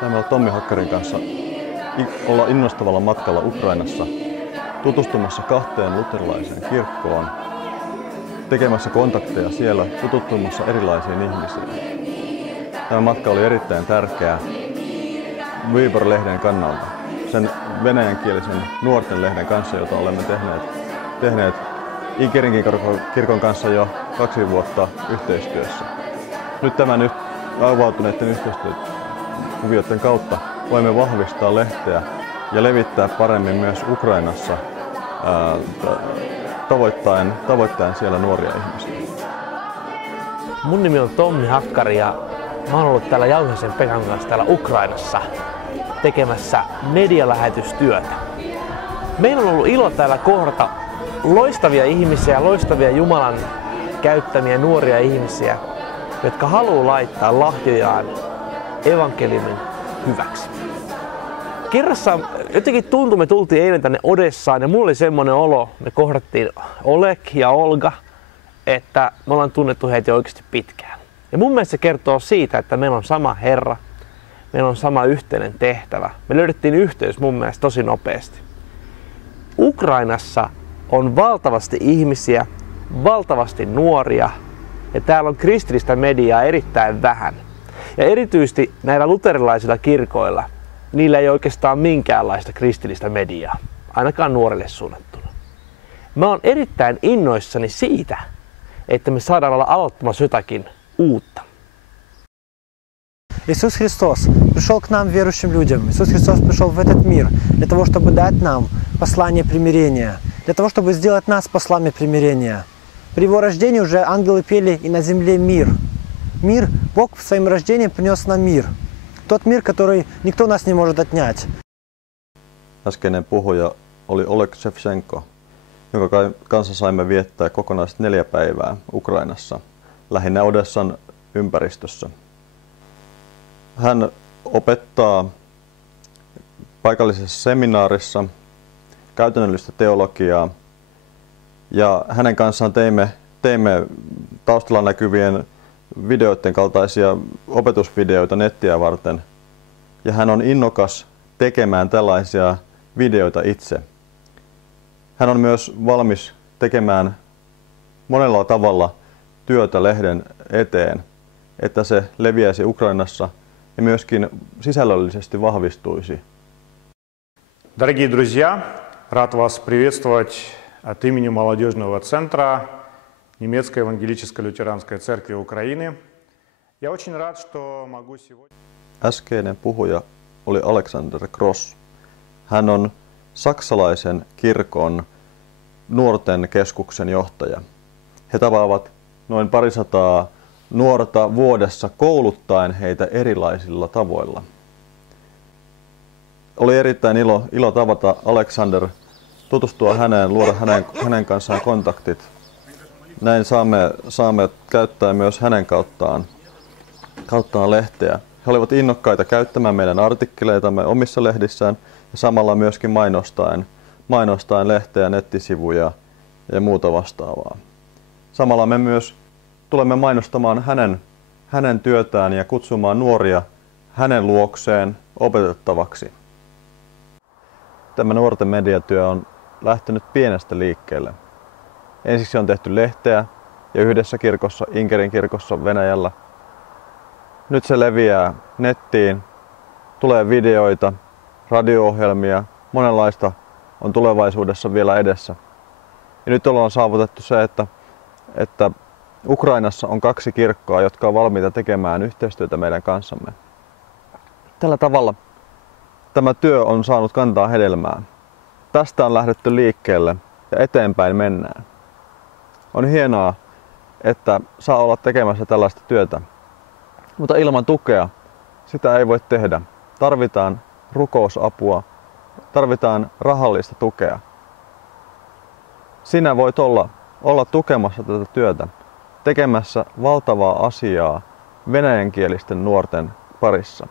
Saimme Tommi Hakkarin kanssa olla innostavalla matkalla Ukrainassa, tutustumassa 2 luterilaiseen kirkkoon, tekemässä kontakteja siellä, tutustumassa erilaisiin ihmisiin. Tämä matka oli erittäin tärkeä Vybor-lehden kannalta, sen venäjänkielisen nuorten lehden kanssa, jota olemme tehneet Inkerinkin kirkon kanssa jo 2 vuotta yhteistyössä. Nyt tämän avautuneiden yhteistyökuvioiden kautta voimme vahvistaa lehteä ja levittää paremmin myös Ukrainassa tavoittaen siellä nuoria ihmisiä. Mun nimi on Tommi Hakkari ja mä oon ollut täällä Jauhisen Pekan kanssa täällä Ukrainassa tekemässä medialähetystyötä. Meillä on ollut ilo täällä kohdata loistavia ihmisiä, loistavia Jumalan käyttämiä nuoria ihmisiä, jotka haluaa laittaa lahjojaan evankeliumin hyväksi. Kerrassa jotenkin tuntui, me tultiin eilen tänne Odessaan ja mulla oli semmoinen olo, me kohdattiin Oleg ja Olga, että me ollaan tunnettu heitä oikeasti pitkään. Ja mun mielestä se kertoo siitä, että meillä on sama Herra, meillä on sama yhteinen tehtävä. Me löydettiin yhteys mun mielestä tosi nopeasti. Ukrainassa on valtavasti ihmisiä, valtavasti nuoria ja täällä on kristillistä mediaa erittäin vähän. Ja erityisesti näillä luterilaisilla kirkoilla, niillä ei oikeastaan minkäänlaista kristillistä mediaa, ainakaan nuorille suunnattuna. Mä oon erittäin innoissani siitä, että me saadaan olla aloittamassa jotakin uutta. Иисус Христос пришел к нам, верующим людям. Иисус Христос пришел в этот мир для того, чтобы дать нам послание примирения, для того, чтобы сделать нас послами примирения. При Его рождении уже ангелы пели и на земле мир. Мир, Бог своим рождением принес нам мир. Тот мир, который никто у нас не может отнять. Äskeinen puhuja oli Oleg Shevchenko, jonka kanssa saimme viettää kokonaiset 4 päivää Ukrainassa, lähinnä Odessan ympäristössä. Hän opettaa paikallisessa seminaarissa käytännöllistä teologiaa ja hänen kanssaan teimme taustalla näkyvien videoiden kaltaisia opetusvideoita nettiä varten. Ja hän on innokas tekemään tällaisia videoita itse. Hän on myös valmis tekemään monella tavalla työtä lehden eteen, että se leviäisi Ukrainassa ja myöskin sisällöllisesti vahvistuisi. Дорогие друзья, рад вас приветствовать от имени молодежного центра Немецкой евангелическо-лютеранской церкви Украины. Я очень рад, что могу сегодня... Äskeinen puhuja oli Alexander Gross. Hän on saksalaisen kirkon nuorten keskuksen johtaja. He tapaavat noin 200 nuorta vuodessa kouluttaen heitä erilaisilla tavoilla. Oli erittäin ilo tavata Alexander, tutustua häneen, luoda hänen kanssaan kontaktit. Näin saamme käyttää myös hänen kauttaan lehteä. He olivat innokkaita käyttämään meidän artikkeleitamme omissa lehdissään ja samalla myöskin mainostaen lehteä, nettisivuja ja muuta vastaavaa. Samalla me myös tulemme mainostamaan hänen työtään ja kutsumaan nuoria hänen luokseen opetettavaksi. Tämä nuorten mediatyö on lähtenyt pienestä liikkeelle. Ensiksi on tehty lehteä ja yhdessä kirkossa, Inkerin kirkossa Venäjällä. Nyt se leviää nettiin, tulee videoita, radio-ohjelmia, monenlaista on tulevaisuudessa vielä edessä. Ja nyt ollaan saavutettu se, että Ukrainassa on 2 kirkkoa, jotka on valmiita tekemään yhteistyötä meidän kanssamme. Tällä tavalla tämä työ on saanut kantaa hedelmää. Tästä on lähdetty liikkeelle ja eteenpäin mennään. On hienoa, että saa olla tekemässä tällaista työtä. Mutta ilman tukea sitä ei voi tehdä. Tarvitaan rukousapua, tarvitaan rahallista tukea. Sinä voit olla tukemassa tätä työtä, tekemässä valtavaa asiaa venäjänkielisten nuorten parissa.